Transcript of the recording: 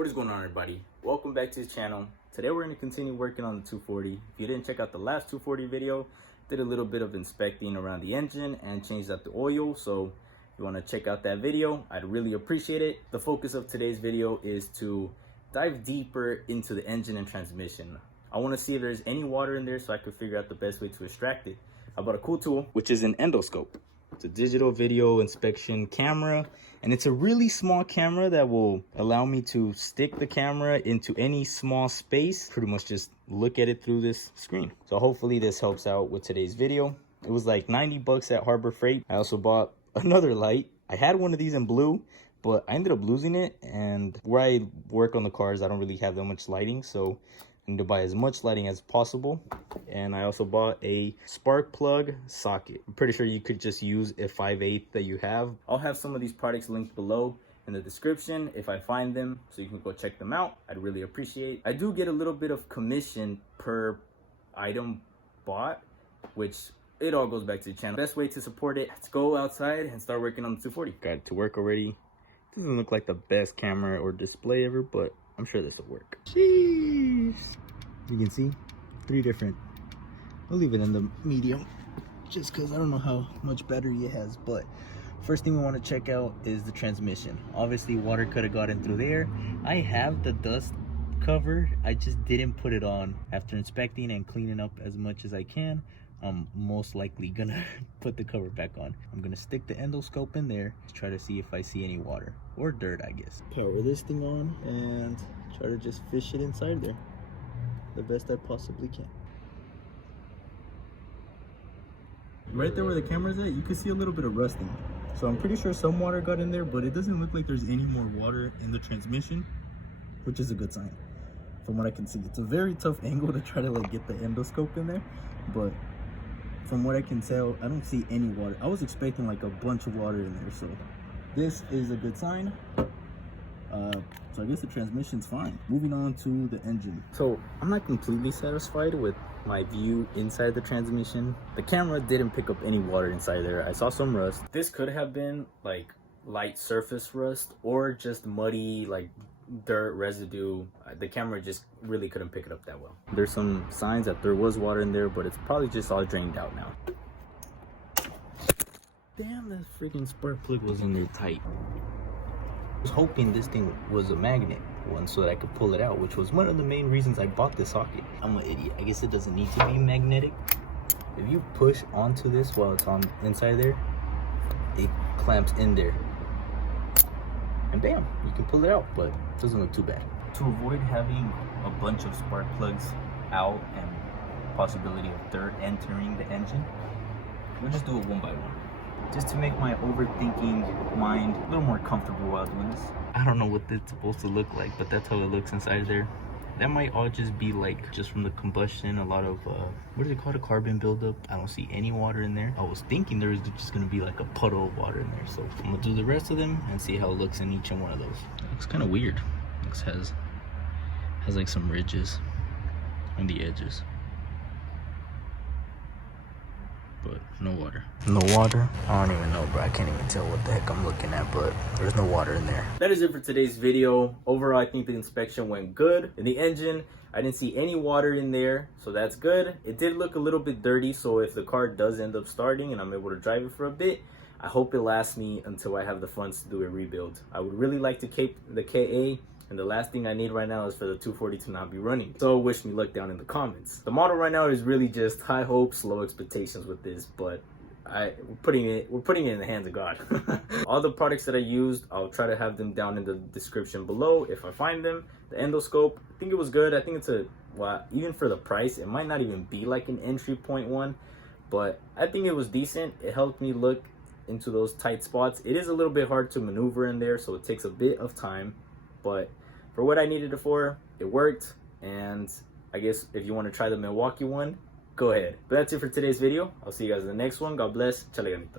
What is going on, everybody? Welcome back to the channel. Today we're going to continue working on the 240. If you didn't check out the last 240 video, did a little bit of inspecting around the engine and changed out the oil. So if you want to check out that video, I'd really appreciate it. The focus of today's video is to dive deeper into the engine and transmission. I want to see if there's any water in there so I can figure out the best way to extract it. I bought a cool tool, which is an endoscope. It's a digital video inspection camera, and it's a really small camera that will allow me to stick the camera into any small space, pretty much just look at it through this screen. So hopefully this helps out with today's video. It was like 90 bucks at Harbor Freight. I also bought another light. I had one of these in blue, but I ended up losing it, and where I work on the cars, I don't really have that much lighting, so I need to buy as much lighting as possible. And I also bought a spark plug socket. I'm pretty sure you could just use a 5/8 that you have. I'll have some of these products linked below in the description if I find them, so you can go check them out. I'd really appreciate. I do get a little bit of commission per item bought, which it all goes back to the channel. Best way to support it, let's go outside and start working on the 240. Got it to work already. Doesn't look like the best camera or display ever, but I'm sure this will work. Jeez. You can see 3 different. I'll leave it in the medium just because I don't know how much battery it has. But first thing we want to check out is the transmission. Obviously water could have gotten through there. I have the dust cover, I just didn't put it on. After inspecting and cleaning up as much as I can, I'm most likely gonna put the cover back on. I'm gonna stick the endoscope in there, try to see if I see any water or dirt, I guess. Power this thing on and try to just fish it inside there the best I possibly can. Right there where the camera's at, you can see a little bit of rusting. So I'm pretty sure some water got in there, but it doesn't look like there's any more water in the transmission, which is a good sign from what I can see. It's a very tough angle to try to like get the endoscope in there, but from what I can tell, I don't see any water. I was expecting like a bunch of water in there, so this is a good sign. So I guess the transmission's fine. Moving on to the engine. So I'm not completely satisfied with my view inside the transmission. The camera didn't pick up any water inside there. I saw some rust. This could have been like light surface rust or just muddy like dirt residue. The camera just really couldn't pick it up that well. There's some signs that there was water in there, but it's probably just all drained out now. Damn, that freaking spark plug was in there tight. I was hoping this thing was a magnet one so that I could pull it out, which was one of the main reasons I bought this socket. I'm an idiot. I guess it doesn't need to be magnetic. If you push onto this while it's on inside there, it clamps in there. And bam, you can pull it out, but it doesn't look too bad. To avoid having a bunch of spark plugs out and possibility of dirt entering the engine, we'll just do it one by one, just to make my overthinking mind a little more comfortable while doing this. I don't know what it's supposed to look like, but that's how it looks inside there. That might all just be like just from the combustion, a lot of what is it called, a carbon buildup. I don't see any water in there. I was thinking there was just gonna be like a puddle of water in there, so I'm gonna do the rest of them and see how it looks in each and one of those. It looks kind of weird. It has like some ridges on the edges, but no water. No water? I don't even know, bro. I can't even tell what the heck I'm looking at, but there's no water in there. That is it for today's video. Overall, I think the inspection went good. In the engine, I didn't see any water in there, so that's good. It did look a little bit dirty, so if the car does end up starting and I'm able to drive it for a bit, I hope it lasts me until I have the funds to do a rebuild. I would really like to keep the KA, and the last thing I need right now is for the 240 to not be running. So wish me luck down in the comments. The model right now is really just high hopes, low expectations with this, but we're putting it in the hands of God. All the products that I used, I'll try to have them down in the description below if I find them. The endoscope, I think it was good. I think it's even for the price, it might not even be like an entry point one, but I think it was decent. It helped me look into those tight spots. It is a little bit hard to maneuver in there, so it takes a bit of time, but for what I needed it for, it worked. And I guess if you want to try the Milwaukee one, go ahead. But that's it for today's video. I'll see you guys in the next one. God bless. Chale ganito.